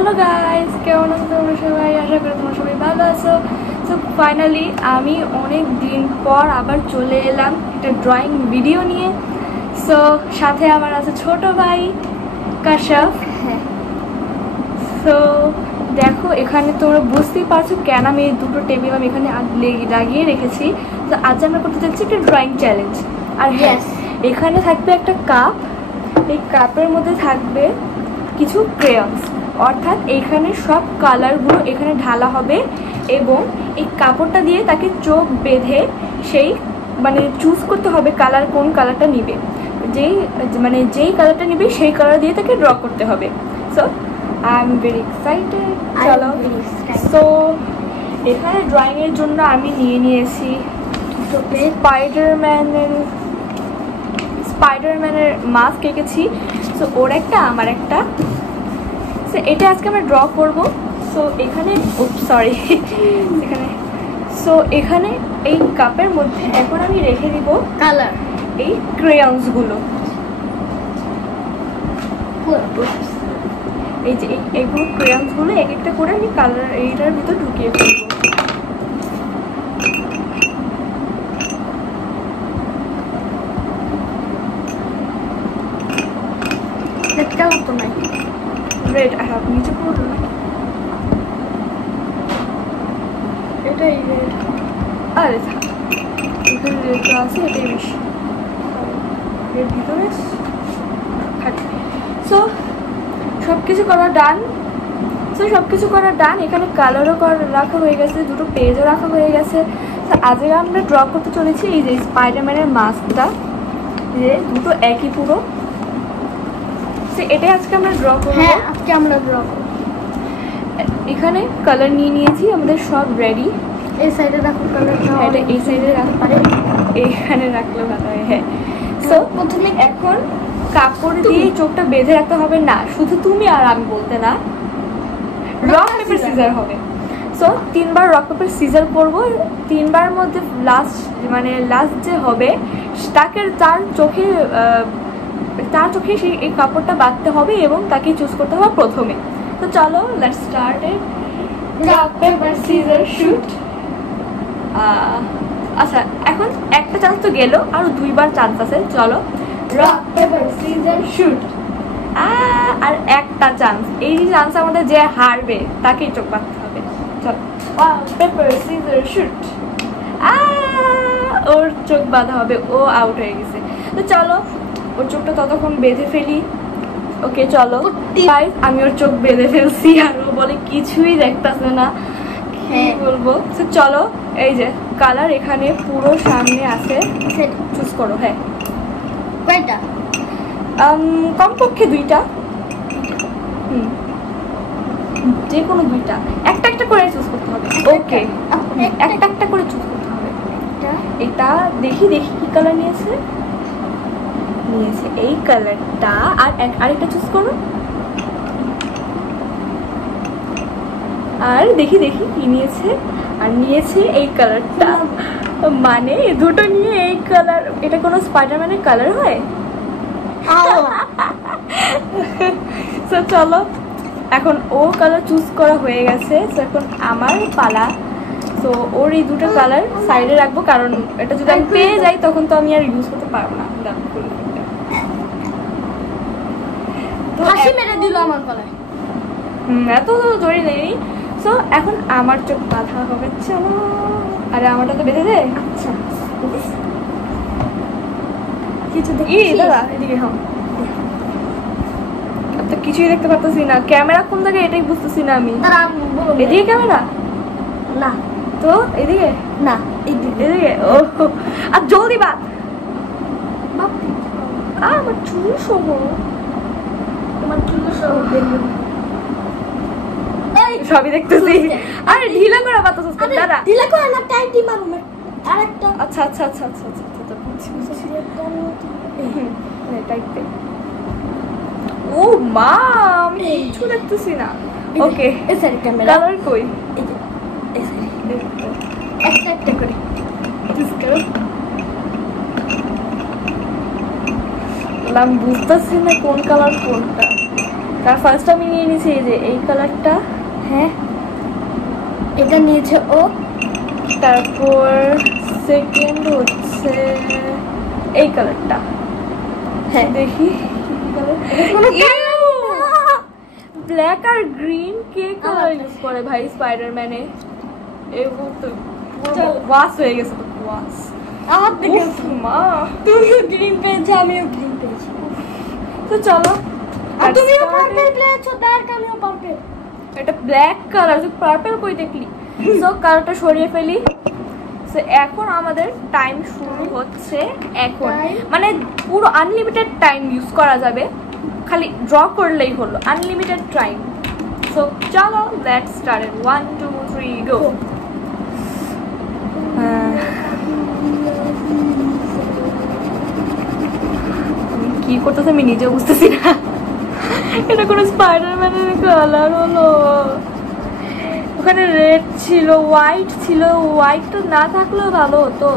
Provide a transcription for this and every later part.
Hello guys, কেমন আছো তোমরা সবাই? আশা করি তোমরা সবাই ভালো আছো। তো ফাইনালি আমি অনেক দিন পর আবার চলে এলাম একটা ড্রয়িং ভিডিও নিয়ে। সো সাথে আমার আছে ছোট ভাই কাশাফ। সো দেখো, এখানে তোমরা বুঝতেই পারছো কেন আমি এই দুটো টেবিল আমি এখানে লাগিয়ে রেখেছি। তো আজ আমরা করতে যাচ্ছি একটা ড্রয়িং চ্যালেঞ্জ। আর হ্যাঁ, এখানে থাকবে একটা কাপ। এই কাপের মধ্যে থাকবে কিছু ক্রেয়ন্স, অর্থাৎ এখানে সব কালারগুলো এখানে ঢালা হবে এবং এই কাপড়টা দিয়ে তাকে চোখ বেঁধে সেই চুজ করতে হবে কালার, কোন কালারটা নিবে। যেই কালারটা নিবে সেই কালার দিয়ে তাকে ড্র করতে হবে। So I am very excited. চলো, সো এখানে ড্রয়িংয়ের জন্য আমি নিয়ে নিয়েছি স্পাইডারম্যানের মাস্ক এঁকেছি। সো ওর একটা, আমার একটা। সো এটা আজকে আমরা ড্র করবো। সো এখানে এখানে এই কাপের মধ্যে এখন আমি রেখে দিব কালার, এই ক্রেয়ন্সগুলো। এই যে এইগুলো ক্রেয়ন্সগুলো এক একটা করে আমি কালার এইটার ভিতর ঢুকিয়ে ফেলবো। কালার তো নাই, রেড আর আপনি নিচে পড়লো না, এটাই রেড। আর এখানে রেডটা আছে, এটাই বেশি এর ভিতরে। সো সব কিছু করা ডান। এখানে কালারও রাখা হয়ে গেছে, দুটো পেজও রাখা হয়ে গেছে। তো আজকে আমরা ড্র করতে চলেছি এই যে স্পাইডারম্যানের মাস্কটা, যে দুটো একই পুরো। এটাই আজকে আমরা ড্র করব। এখানে কালার নিয়ে নিয়েছি, আমাদের সব রেডি। এই সাইডে রাখো কালারটা, এটা এই সাইডে রাখতে পারে, এইখানে রাখলে ভালো হয়। হ্যাঁ, সো প্রথমে এখন কাপড় দিয়ে চোখটা বেঁধে রাখতে হবে না, শুধু তুমি আর আমি বলতে না, রক পেপার সিজার হবে। সো 3 বার রক পেপার সিজার করবো। 3 বার মধ্যে লাস্ট যে হবে তাকে তার চোখে সেই এই কাপড়টা বাঁধতে হবে এবং তাকে চুজ করতে হবে প্রথমে। তো চলো, let's start it. Rock paper scissor shoot. আচ্ছা, এখন একটা চান্স তো গেল, আরো 2 বার চান্স আছে। চলো, রক পেপার সিজার শুট। আর একটা চান্স, এই চান্স আমাদের যে হারবে তাকেই চোখ বাঁধতে হবে। চলো, রক পেপার সিজার শুট। ওর চোখ বাঁধা হবে, ও আউট হয়ে গেছে। তো চলো, ওর চোখটা ততক্ষণ বেঁধে ফেলি। ওকে চলো, আমি ওর চোখ বেঁধে ফেলছি আর ও বলে কিছুই দেখতেছে না, কি বলবো। তো চলো, এই যে কালার এখানে পুরো সামনে আছে, চুজ করো। হ্যাঁ, কয়টা? কমপক্ষে 2টা, যে কোনো 2টা, একটা করে চুজ করতে হবে। ওকে, একটা করে চুজ করতে হবে। এটা দেখি কি কালার নিয়েছে এই কালারটা। আর আরেকটা চুজ করো। আর দেখি কি নিয়েছে। আর নিয়েছে এই কালারটা, মানে দুটো নিয়ে এই কালার। এটা কোনো স্পাইডারম্যানের কালার হয়? তো চলো, এখন ও কালার চুজ করা হয়ে গেছে। তো এখন আমার পালা। তো ওর এই দুটো কালার সাইডে রাখবো, কারণ এটা যদি আমি পেয়ে যাই তখন তো আমি আর ইউজ করতে পারবো না। মেরে দিল আমার গলায়। এত জোরে নেই। সো এখন আমার চোখ বাঁধা হবে। চলো, আরে আমারটা তো বেঁধে দে। আচ্ছা, কিছু দেখি দাদা, এদিকে। হ্যাঁ, তো কিছুই দেখতে পারতেছি না। ক্যামেরা কোন জায়গায় এটাই বুঝতেছি না আমি। এদিকে ক্যামেরা না তো, এদিকে না, এদিকে। ও, আর জলদি বাদ। আমার চুল সহ, সবই দেখতেছি। আরে ঢিলা করে বাতাস দাদা, ঢিলা করে না, টাইট দি মারুম আরেকটা। আচ্ছা টাইট দে। ও মা, আমি কিছু দেখতেছি না। ওকে, কালার কই? একটা করে বুঝতেছি না কোন কালার কোনটা। তার ফার্স্ট আমি নিয়ে নিয়েছি এই যে এই কালারটা, হ্যাঁ এটা নিয়েছে ও। তারপর সেকেন্ড হচ্ছে এই কালারটা, হ্যাঁ দেখি ব্ল্যাক আর গ্রিন কে কালার ইউজ করে ভাই স্পাইডারম্যানে? এগুলো তো ওয়াশ হয়ে গেছে, তো ওয়াশ। আমার দেখে মা তুমিও গ্রিন পেয়েছো, আমিও গ্রিন পেয়েছি। তো চলো, আর তুমিও পার্পল পেয়েছো, তার আমিও পার্পল। এটা ব্ল্যাক কালার, তুই পার্পল কই দেখলি? সো কালারটা সরিয়ে ফেলি। সো এখন আমাদের টাইম শুরু হচ্ছে এখন, মানে পুরো আনলিমিটেড টাইম ইউজ করা যাবে, খালি ড্র করলেই হলো, আনলিমিটেড টাইম। সো চলো লেটস স্টার্ট। 1 2 3 গো। কি করতেছে আমি নিজেও বুঝতেছি না। এটা কোনো স্পাইডারম্যানের কালার হলো? ওখানে রেড ছিল, হোয়াইট ছিল, হোয়াইটটা না থাকলেও ভালো হতো।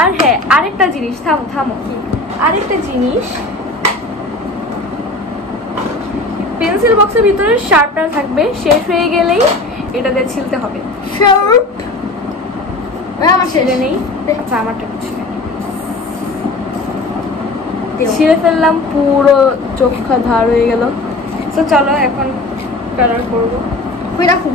আর হ্যাঁ আরেকটা জিনিস, থামো থামো, কি আরেকটা জিনিস, পেন্সিল বক্সের ভিতরে শার্পনার থাকবে, শেষ হয়ে গেলেই এটা দিয়ে ছিলতে হবে। শার্প আমার ছেলে নেই, আচ্ছা আমারটা ছিঁড়ে ফেললাম, পুরো চোখা ধার হয়ে গেল। তো চলো এখন কালার করবো। কই রাখুন,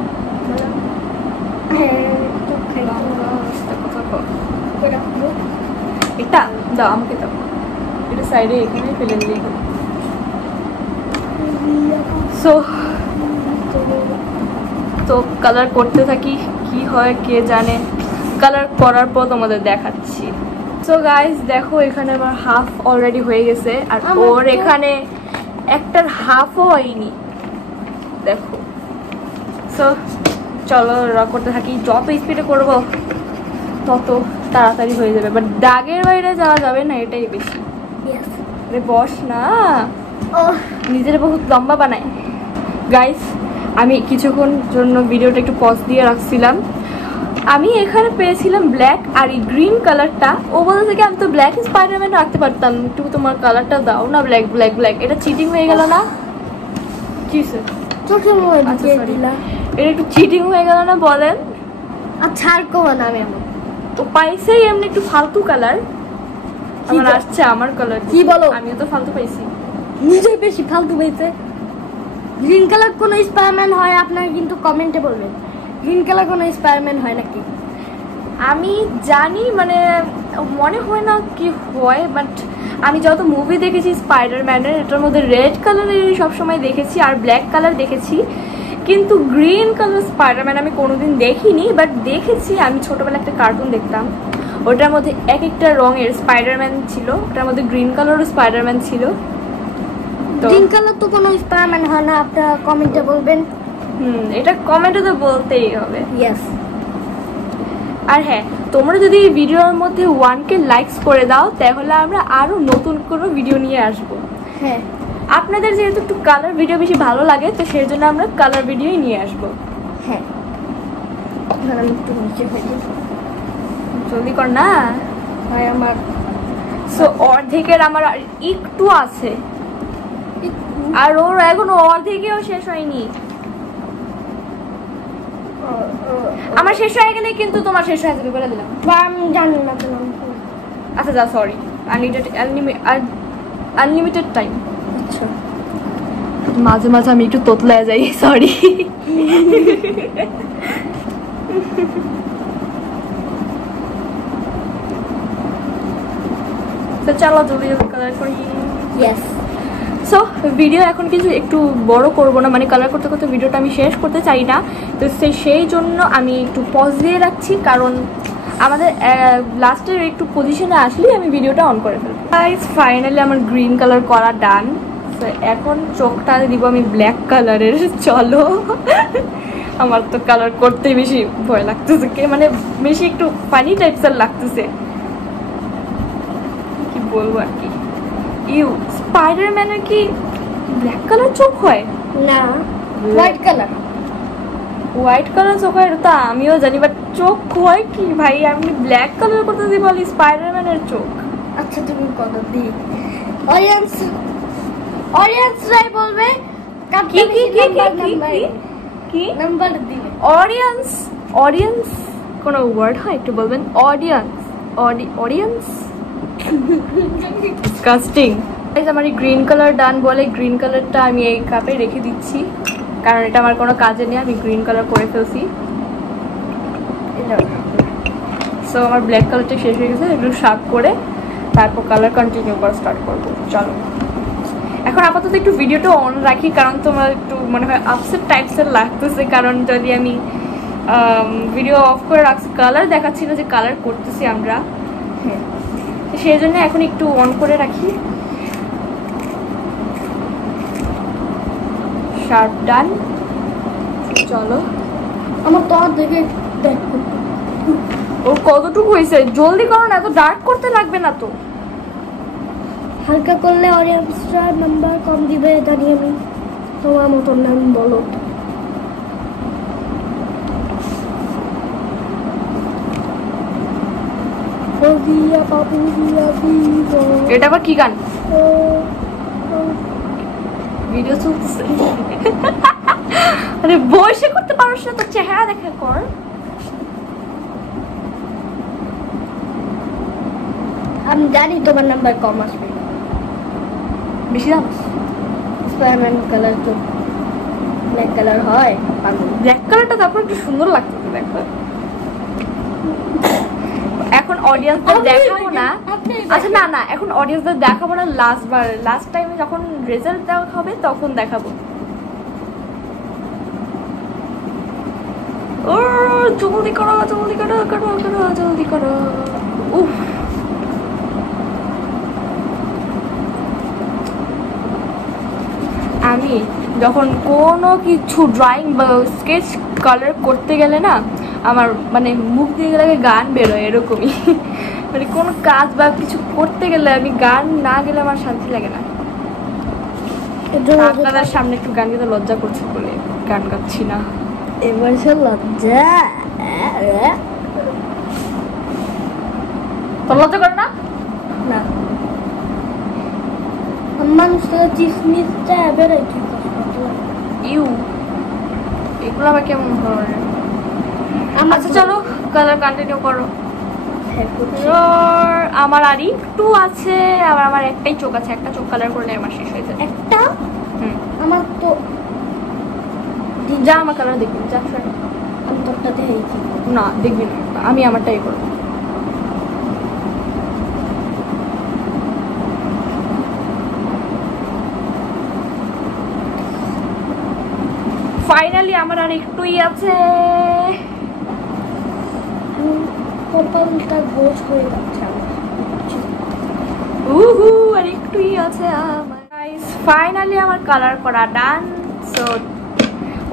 এটা দাও আমাকে, দাও এটা সাইডে এখানে ফেলে দিলেই হলো। সো তো কালার করতে থাকি, কি হয় কে জানে। কালার করার পর তোমাদের দেখাচ্ছি। সো গাইস দেখো এখানে আমার হাফ অলরেডি হয়ে গেছে, আর ওর এখানে একটার হাফও হয়নি, দেখো। সো চলো র করতে থাকি, যত স্পিডে করবো তত তাড়াতাড়ি হয়ে যাবে, বাট দাগের বাইরে যাওয়া যাবে না, এটাই বেশি। আরে বস না, নিজের বহুত লম্বা বানায়। গাইস আমি কিছুক্ষণ জন্য ভিডিওটা একটু পজ দিয়ে রাখছিলাম। আমি এখানে পেয়েছিলাম ব্ল্যাক আর এই গ্রিন কালারটা। ও বলতে থেকে আমি তো ব্ল্যাক স্পাইডারম্যান রাখতে পারতাম, একটু তোমার কালারটা দাও না, ব্ল্যাক ব্ল্যাক ব্ল্যাক। এটা চিটিং হয়ে গেল না? কিসে চোখে এটা একটু চিটিং হয়ে গেল না বলেন? আচ্ছা আর কোন নামে তো পাইছেই এমনি একটু ফালতু কালার আমার আসছে, আমার কালার কি বলো? আমিও তো ফালতু পাইছি, নিজে বেশি ফালতু পাইছে। গ্রিন কালার কোন স্পাইডারম্যান হয় আপনারা কিন্তু কমেন্টে বলবেন, গ্রিন কালার কোন স্পাইডারম্যান হয় নাকি? আমি জানি, মানে মনে হয় না কি হয়, বাট আমি যত মুভি দেখেছি স্পাইডারম্যানের, এটার মধ্যে রেড কালারের সবসময় দেখেছি আর ব্ল্যাক কালার দেখেছি, কিন্তু গ্রিন কালার স্পাইডারম্যান আমি কোনোদিন দেখিনি। বাট দেখেছি, আমি ছোটবেলা একটা কার্টুন দেখতাম, ওটার মধ্যে এক একটা রঙের স্পাইডারম্যান ছিল, ওটার মধ্যে গ্রিন কালারও স্পাইডারম্যান ছিল। গ্রিন কালার তো কোনো স্পাইডারম্যান হয় না, আপনারা কমেন্টে বলবেন। এটা কমেন্টে তো বলতেই হবে। ইয়েস। আর হ্যাঁ তোমরা যদি ভিডিওর মধ্যে 1K লাইকস করে দাও তাহলে আমরা আরো নতুন কোনো ভিডিও নিয়ে আসবো। হ্যাঁ আপনাদের যেহেতু একটু কালার ভিডিও বেশি ভালো লাগে, তো সেই জন্য আমরা কালার ভিডিওই নিয়ে আসবো। হ্যাঁ আমি একটু নিচে ফেলি, জলদি কর না ভাই আমার। সো অর্ধেকের আমার একটু আছে, আর ওর এখনো অর্ধেকেও শেষ হয়নি। আমার শেষ হয়ে গেলে কিন্তু তোমার শেষ হয়ে যাবে বলে দিলাম। আমি জানি না কেন। আচ্ছা যা, সরি, আনলিমিটেড টাইম। আচ্ছা মাঝে মাঝে আমি একটু তোতলায় যাই, সরি। তো চলো জলদি জলদি কালার করি। ইয়েস। সো ভিডিও এখন কিছু একটু বড় করবো না, মানে কালার করতে করতে ভিডিওটা আমি শেষ করতে চাই না, তো সেই জন্য আমি একটু পজ দিয়ে রাখছি, কারণ আমাদের লাস্টের একটু পজিশনে আসলেই আমি ভিডিওটা অন করে ফেলবো। গাইস ফাইনালি আমার গ্রিন কালার করা ডান। তো এখন চোখটা দিব আমি ব্ল্যাক কালারের। চলো আমার তো কালার করতে বেশি ভয় লাগতেছে, মানে বেশি একটু ফানি টাইপসের লাগতেছে, কি বলবো আর কি। ইউ স্পাইডারম্যানের কি ব্ল্যাক কালার চোখ হয়? না হোয়াইট কালার, হোয়াইট কালার চোখ হয়, এটা তো আমিও জানি, বাট চোখ হয় কি ভাই? আমি ব্ল্যাক কালার করতেছি বলি স্পাইডারম্যানের চোখ। আচ্ছা তুমি কত দিই অডিয়েন্স অডিয়েন্সরাই বলবে কি কি কি কি নাম্বার দিবে। অডিয়েন্স কোনো ওয়ার্ড হয় একটু বলবেন? Audience disgusting. গাইস আমার এই গ্রিন কালার ডান বলে, গ্রিন কালারটা আমি এই কাপে রেখে দিচ্ছি কারণ এটা আমার কোনো কাজে নেই, আমি গ্রিন কালার করে ফেলছি। সো আমার ব্ল্যাক কালারটা শেষ হয়ে গেছে, একটু শার্প করে তারপর কালার কন্টিনিউ করা স্টার্ট করবো। চলো এখন আপাতত একটু ভিডিওটা অন রাখি কারণ তোমার একটু মনে হয় আপসেট টাইপসের লাগতেছে, কারণ যদি আমি ভিডিও অফ করে রাখছি কালার দেখাচ্ছি না যে কালার করতেছি আমরা, হ্যাঁ সেই জন্য এখন একটু অন করে রাখি। শার্প ডান। চলো আমার তো দেখে দেখ ওর কতটুকু হয়েছে, জলদি করো না, এত ডার্ক করতে লাগবে না তো। হালকা করলে অডিয়েন্সরা নাম্বার কম দিবে জানি আমি, তোমার মতন নাম বলো। এটা আবার কি গান? ভিডিও চলতেছে। আরে বসে করতে পারোস না, তোর চেহারা দেখা কর। আমি জানি তোমার নাম্বার কম আসবে, বেশি দাম। স্পাইডারম্যান কালার তো ব্ল্যাক কালার হয়, ব্ল্যাক কালারটা তারপর একটু সুন্দর লাগতেছে দেখো। এখন অডিয়েন্সদের দেখাবো না, আচ্ছা না না এখন অডিয়েন্সদের দেখাবো না, লাস্ট টাইমে যখন রেজাল্ট দেওয়া হবে তখন দেখাবো। ও জলদি করো জলদি করো করো করো জলদি করো। উফ আমি যখন কোনো কিছু ড্রয়িং বা স্কেচ কালার করতে গেলে না আমার মানে মুখ দিয়ে গেলে গান বেরোয় এরকমই। মানে কোনো কাজ বা কিছু করতে গেলে আমি গান না গেলে আমার শান্তি লাগে না। আপনাদের সামনে একটু গান গাইতে লজ্জা করছে বলে গান গাচ্ছি না। এবার সে লজ্জা, তোর লজ্জা করে না? না মানুষটা চিসমিসটা বেরোয় কি ইউ এগুলো আবার কেমন ধরনের? আচ্ছা চলো কালার কন্টিনিউ করো। আমার আর একটু আছে, আবার আমার একটাই চোখ আছে, একটা চোখ কালার করলে আমার শেষ হয়ে যায়। একটা আমার তো যা আমার কালার দেখবি, যা আমি তোরটাতে হেয়েছি না দেখবি না, আমি আমারটাই করবো। ফাইনালি আমার আর একটুই আছে। কপালটা গোছ হয়ে যাচ্ছে আমার। উহু আর একটুই আছে আমার। গাইস ফাইনালি আমার কালার করা ডান। সো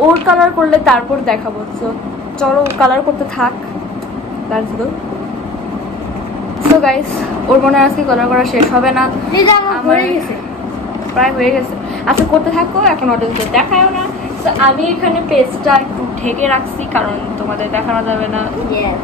ওর কালার করলে তারপর দেখাবো। সো চলো কালার করতে থাক। That's good. সো গাইস ওর মনে হয় আজকে কালার করা শেষ হবে না, আমার হয়ে গেছে, প্রায় হয়ে গেছে। আচ্ছা করতে থাকো, এখন অডিয়েন্সদের দেখায়ও না। তো আমি এখানে পেজটা একটু ঢেকে রাখছি কারণ তোমাদের দেখানো যাবে না। ইয়েস